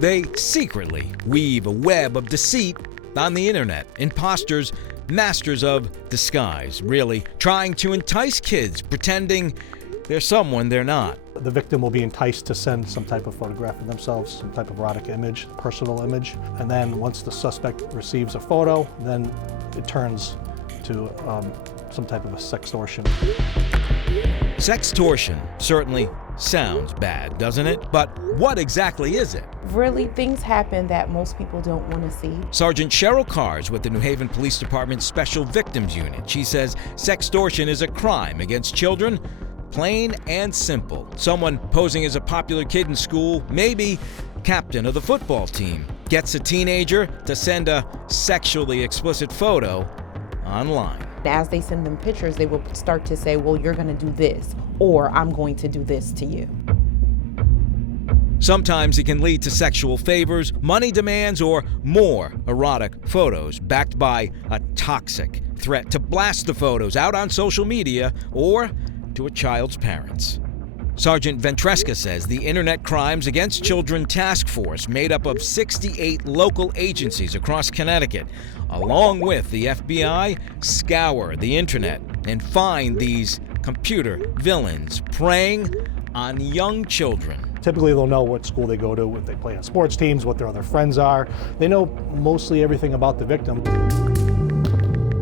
They secretly weave a web of deceit on the internet. Imposters, masters of disguise, really trying to entice kids, pretending they're someone they're not. The victim will be enticed to send some type of photograph of themselves, some type of erotic image, personal image, and then once the suspect receives a photo, then it turns to some type of a sextortion. Sextortion certainly sounds bad, doesn't it? But what exactly is it? Really, things happen that most people don't want to see. Sergeant Cheryl Carrs with the New Haven Police Department's Special Victims Unit. She says sextortion is a crime against children, plain and simple. Someone posing as a popular kid in school, maybe captain of the football team, gets a teenager to send a sexually explicit photo online. As they send them pictures, they will start to say, well, you're going to do this, or I'm going to do this to you. Sometimes it can lead to sexual favors, money demands, or more erotic photos backed by a toxic threat to blast the photos out on social media or to a child's parents. Sergeant Ventresca says the Internet Crimes Against Children Task Force, made up of 68 local agencies across Connecticut, along with the FBI, scour the internet and find these computer villains preying on young children. Typically they'll know what school they go to, if they play on sports teams, what their other friends are. They know mostly everything about the victim.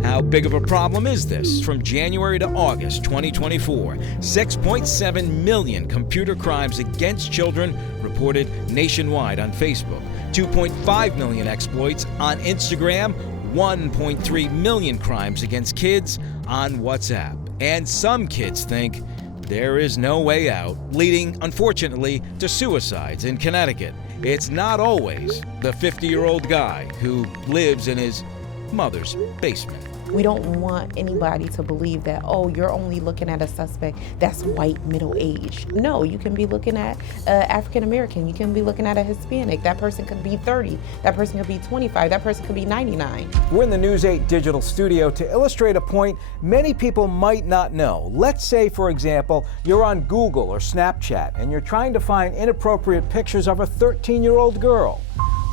How big of a problem is this? From January to August 2024, 6.7 million computer crimes against children reported nationwide on Facebook, 2.5 million exploits on Instagram, 1.3 million crimes against kids on WhatsApp. And some kids think there is no way out, leading, unfortunately, to suicides in Connecticut. It's not always the 50-year-old guy who lives in his mother's basement. We don't want anybody to believe that, oh, you're only looking at a suspect that's white, middle-aged. No, you can be looking at African-American. You can be looking at a Hispanic. That person could be 30. That person could be 25. That person could be 99. We're in the News 8 digital studio to illustrate a point many people might not know. Let's say, for example, you're on Google or Snapchat and you're trying to find inappropriate pictures of a 13-year-old girl.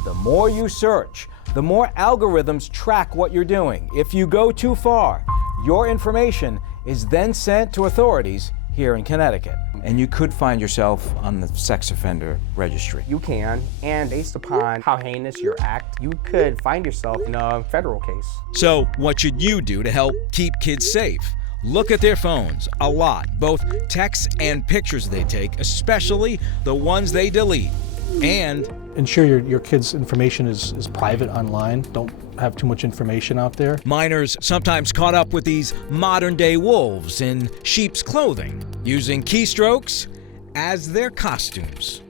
The more you search, the more algorithms track what you're doing. If you go too far, your information is then sent to authorities here in Connecticut. And you could find yourself on the sex offender registry. You can, and based upon how heinous your act, you could find yourself in a federal case. So what should you do to help keep kids safe? Look at their phones a lot, both texts and pictures they take, especially the ones they delete. And ensure your kids' information is private online. Don't have too much information out there. Minors sometimes caught up with these modern-day wolves in sheep's clothing, using keystrokes as their costumes.